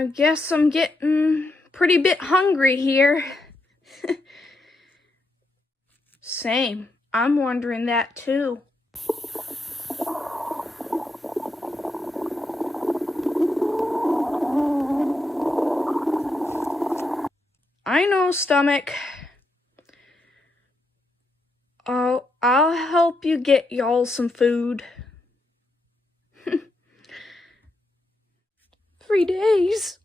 I guess I'm getting pretty bit hungry here. Same. I'm wondering that too. I know, stomach. Oh, I'll help you get y'all some food. 3 days.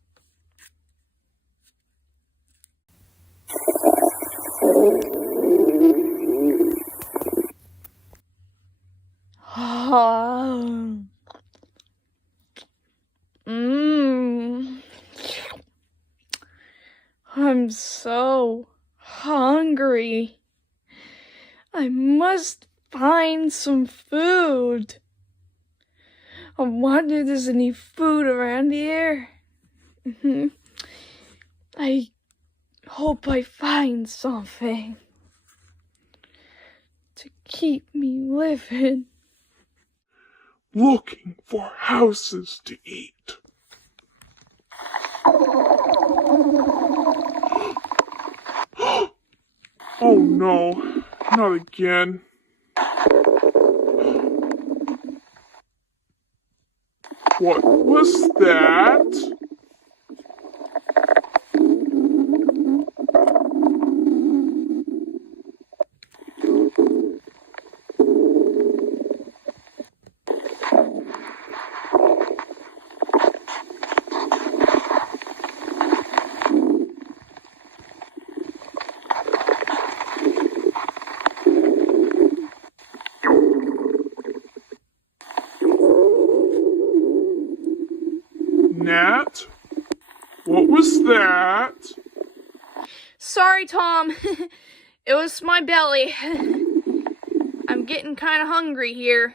I'm so hungry. I must find some food. I wonder if there's any food around here. I hope I find something to keep me living. Looking for houses to eat. Oh no, not again. What was that? Nat? What was that? Sorry, Tom. It was my belly. I'm getting kind of hungry here.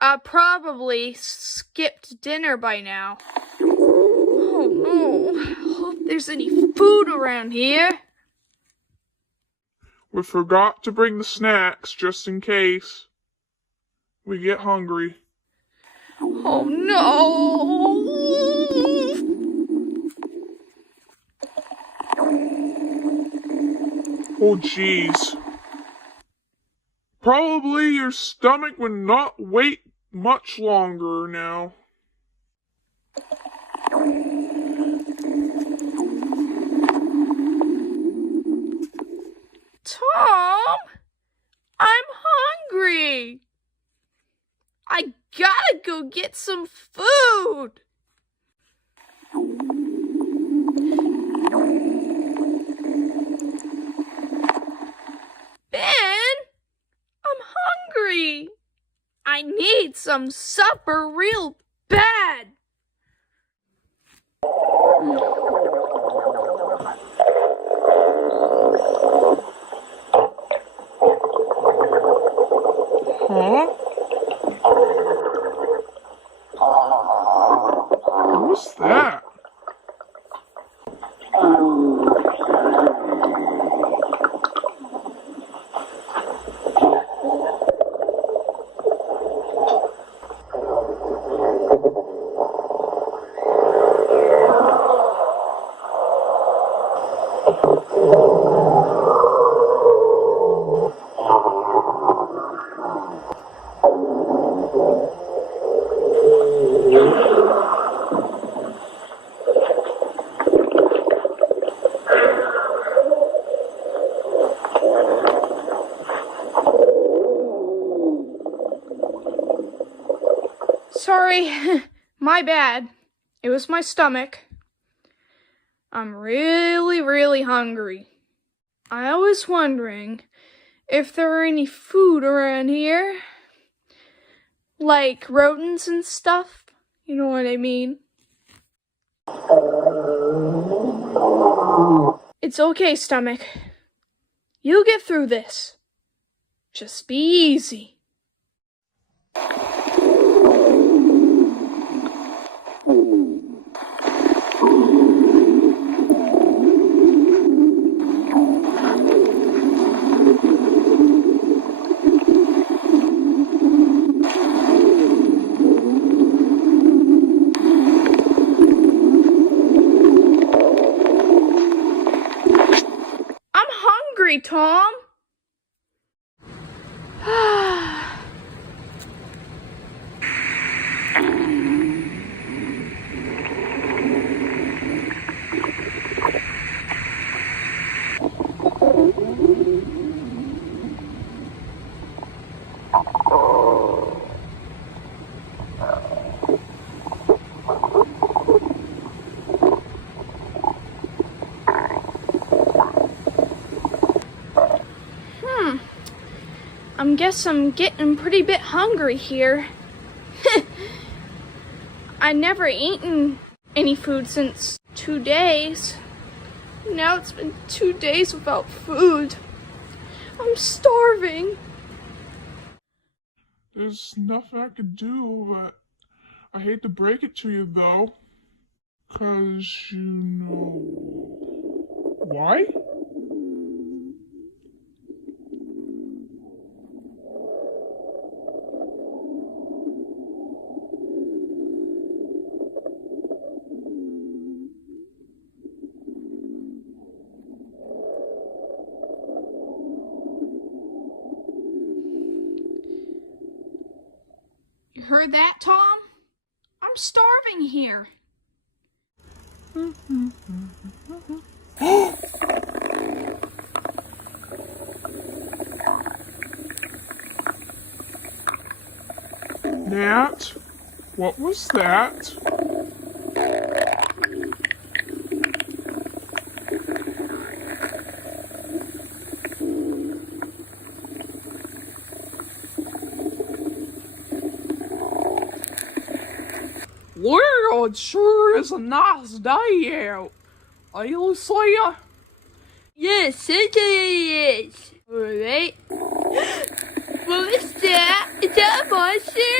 I probably skipped dinner by now. Oh no. I hope there's any food around here. We forgot to bring the snacks just in case we get hungry. Oh no. Oh jeez. Probably your stomach would not wait much longer now. Tom, I'm hungry. I gotta go get some food. Ben, I'm hungry. I need some supper real bad. Huh? What was that? Sorry, my bad. It was my stomach. I'm really hungry. I was wondering if there were any food around here. Like rodents and stuff. You know what I mean? It's okay, stomach. You'll get through this. Just be easy. hungry, Tom. Guess I'm getting pretty bit hungry here. I never eaten any food since 2 days. Now it's been 2 days without food. I'm starving. There's nothing I could do, but I hate to break it to you, though. 'Cause you know why? You heard that, Tom? I'm starving here. Nat, what was that? Well, it sure is a nice day out. Lucia? Yes, it is. Alright. What was that? Is that a monster?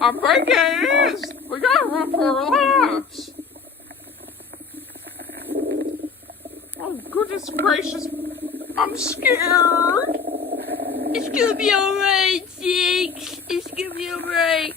I think it is. We gotta run for our lives. Oh, goodness gracious. I'm scared. It's gonna be alright, Jinx. It's gonna be alright.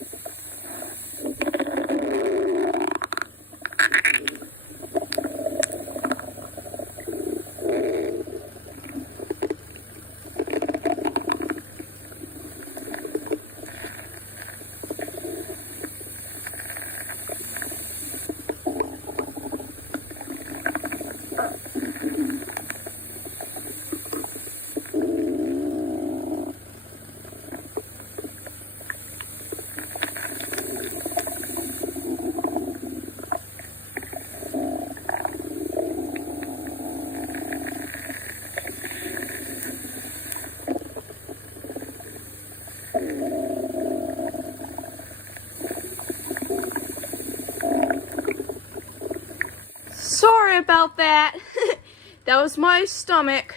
Sorry about that. That was my stomach.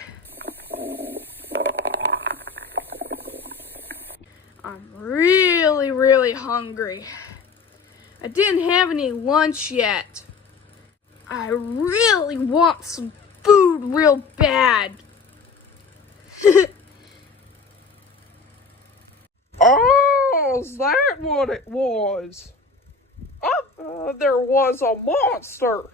I'm really hungry. I didn't have any lunch yet. I really want some food real bad. Oh, is that what it was? There was a monster.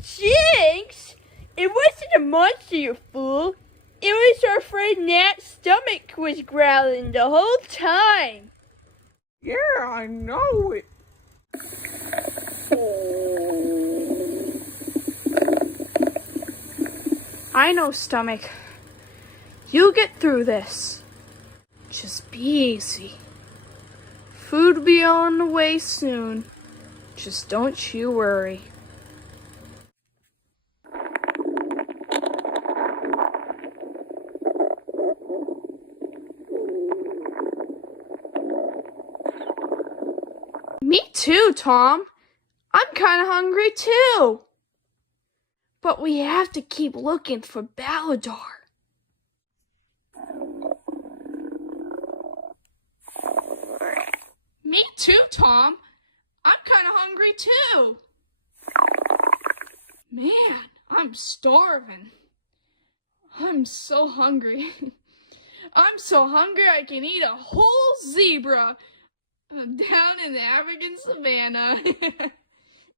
Jinx! It wasn't a monster, you fool. It was our friend Nat's stomach was growling the whole time. Yeah, I know it. I know, stomach. You'll get through this. Just be easy. Food will be on the way soon. Just don't you worry. Me too, Tom. I'm kind of hungry too. But we have to keep looking for Baladar. Me too, Tom. I'm kind of hungry too. Man, I'm starving. I'm so hungry. I'm so hungry I can eat a whole zebra down in the African savannah.